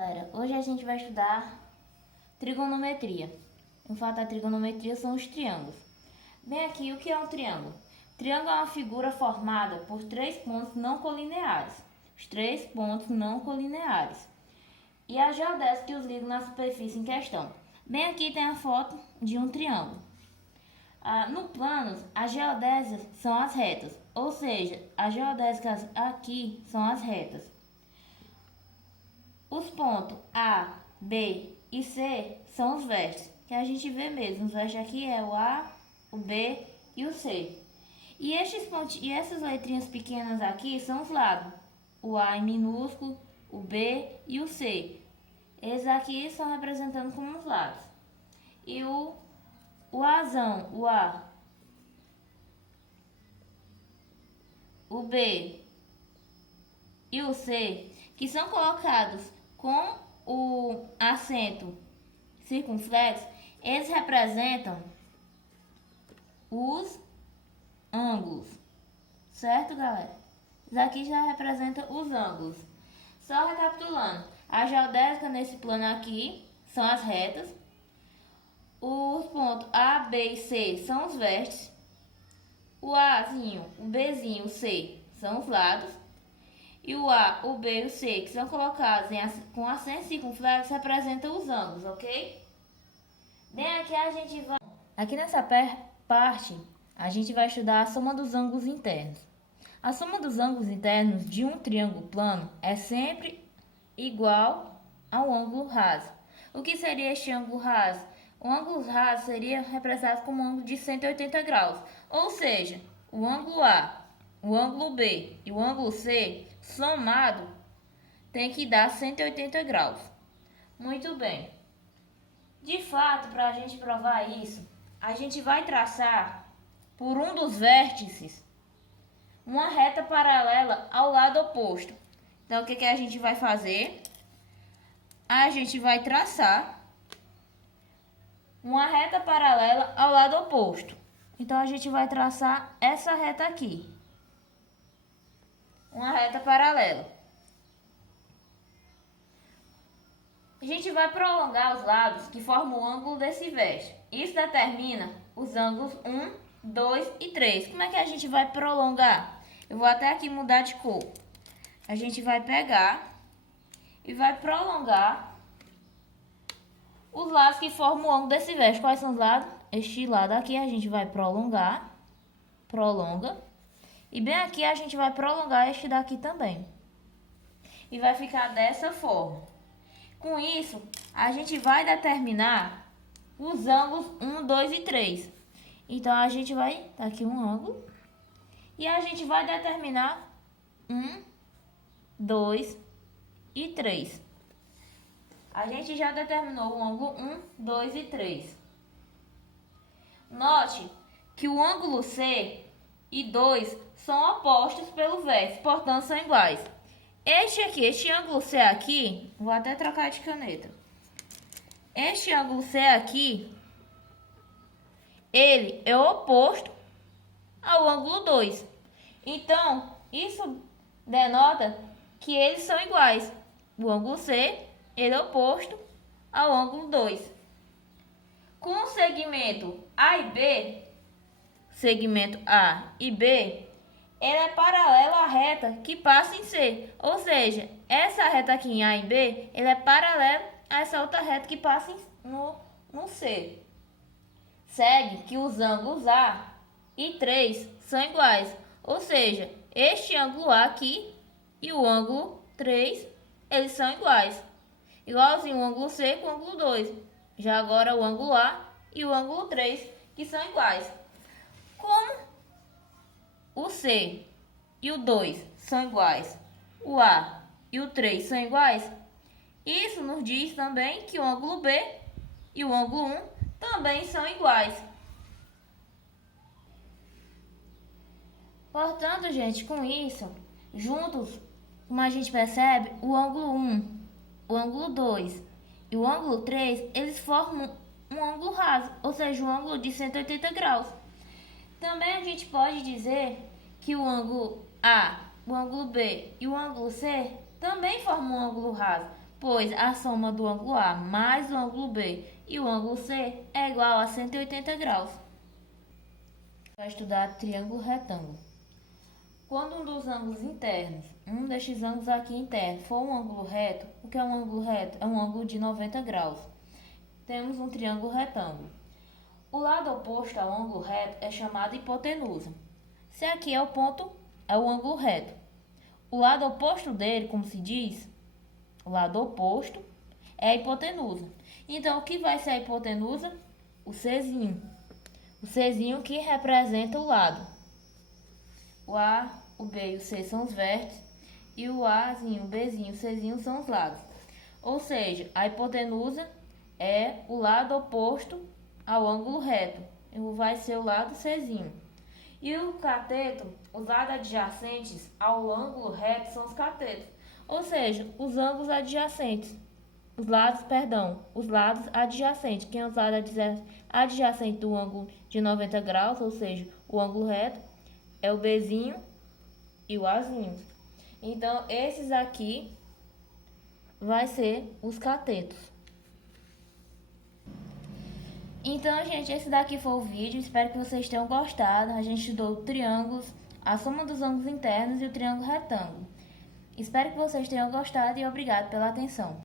Galera, hoje a gente vai estudar trigonometria. O fato da trigonometria são os triângulos. Bem aqui, o que é um triângulo? Triângulo é uma figura formada por três pontos não colineares. Os três pontos não colineares. E a geodésia que os ligam na superfície em questão. Bem aqui tem a foto de um triângulo. No plano, as geodésias são as retas. Ou seja, as geodésicas aqui são as retas. Os pontos A, B e C são os vértices, que a gente vê mesmo. Os vértices aqui é o A, o B e o C. E essas letrinhas pequenas aqui são os lados. O A em minúsculo, o B e o C. Esses aqui estão representando como os lados. E o Azão, o A, o B e o C, que são colocados com o acento circunflexo, eles representam os ângulos, certo, galera? Isso aqui já representa os ângulos. Só recapitulando, a geodésica nesse plano aqui são as retas, os pontos A, B e C são os vértices, o Azinho, o Bzinho, o C são os lados, e o A, o B e o C, que são colocados com acento circunflexo, representam os ângulos, ok? Bem, aqui a gente vai... Aqui nessa parte, a gente vai estudar a soma dos ângulos internos. A soma dos ângulos internos de um triângulo plano é sempre igual ao ângulo raso. O que seria este ângulo raso? O ângulo raso seria representado como um ângulo de 180 graus, ou seja, o ângulo A, o ângulo B e o ângulo C somado tem que dar 180 graus. Muito bem. De fato, para a gente provar isso, a gente vai traçar por um dos vértices uma reta paralela ao lado oposto. Então, o que a gente vai fazer? A gente vai traçar uma reta paralela ao lado oposto. Então, a gente vai traçar essa reta aqui. Uma reta paralela. A gente vai prolongar os lados que formam o ângulo desse vértice. Isso determina os ângulos 1, 2 e 3. Como é que a gente vai prolongar? Eu vou até aqui mudar de cor. A gente vai pegar e vai prolongar os lados que formam o ângulo desse vértice. Quais são os lados? Este lado aqui a gente vai prolongar. Prolonga. E bem aqui a gente vai prolongar este daqui também. E vai ficar dessa forma. Com isso, a gente vai determinar os ângulos 1, 2 e 3. Então, a gente vai... Tá aqui um ângulo. E a gente vai determinar 1, 2 e 3. A gente já determinou o ângulo 1, 2 e 3. Note que o ângulo C e 2 são opostos pelo vértice, portanto são iguais. Este ângulo C aqui, vou até trocar de caneta. Este ângulo C aqui, ele é oposto ao ângulo 2. Então, isso denota que eles são iguais. O ângulo C, ele é oposto ao ângulo 2. Com o segmento A e B, segmento A e B, ele é paralelo à reta que passa em C. Ou seja, essa reta aqui em A e B, ele é paralelo a essa outra reta que passa no C. Segue que os ângulos A e 3 são iguais. Ou seja, este ângulo A aqui e o ângulo 3, eles são iguais. Igualzinho o ângulo C com o ângulo 2. Já agora o ângulo A e o ângulo 3, que são iguais. Como o C e o 2 são iguais, o A e o 3 são iguais, isso nos diz também que o ângulo B e o ângulo 1 também são iguais. Portanto, gente, com isso, juntos, como a gente percebe, o ângulo 1, o ângulo 2 e o ângulo 3, eles formam um ângulo raso, ou seja, um ângulo de 180 graus. Também a gente pode dizer que o ângulo A, o ângulo B e o ângulo C também formam um ângulo raso, pois a soma do ângulo A mais o ângulo B e o ângulo C é igual a 180 graus. Vai estudar triângulo retângulo. Quando um dos ângulos internos, um destes ângulos aqui internos, for um ângulo reto, o que é um ângulo reto? É um ângulo de 90 graus. Temos um triângulo retângulo. O lado oposto ao ângulo reto é chamado hipotenusa. Se aqui é o ponto, é o ângulo reto. O lado oposto dele, como se diz, o lado oposto é a hipotenusa. Então, o que vai ser a hipotenusa? O Czinho. O Czinho que representa o lado. O A, o B e o C são os vértices. E o Azinho, o Bzinho, o Czinho são os lados. Ou seja, a hipotenusa é o lado oposto ao ângulo reto. Vai ser o lado Czinho. E o cateto, os lados adjacentes ao ângulo reto são os catetos. Ou seja, os ângulos adjacentes. Os lados adjacentes. Quem é os lados adjacentes do ângulo de 90 graus, ou seja, o ângulo reto, é o Bzinho e o Azinho. Então, esses aqui vai ser os catetos. Então, gente, esse daqui foi o vídeo. Espero que vocês tenham gostado. A gente estudou triângulos, a soma dos ângulos internos e o triângulo retângulo. Espero que vocês tenham gostado e obrigado pela atenção.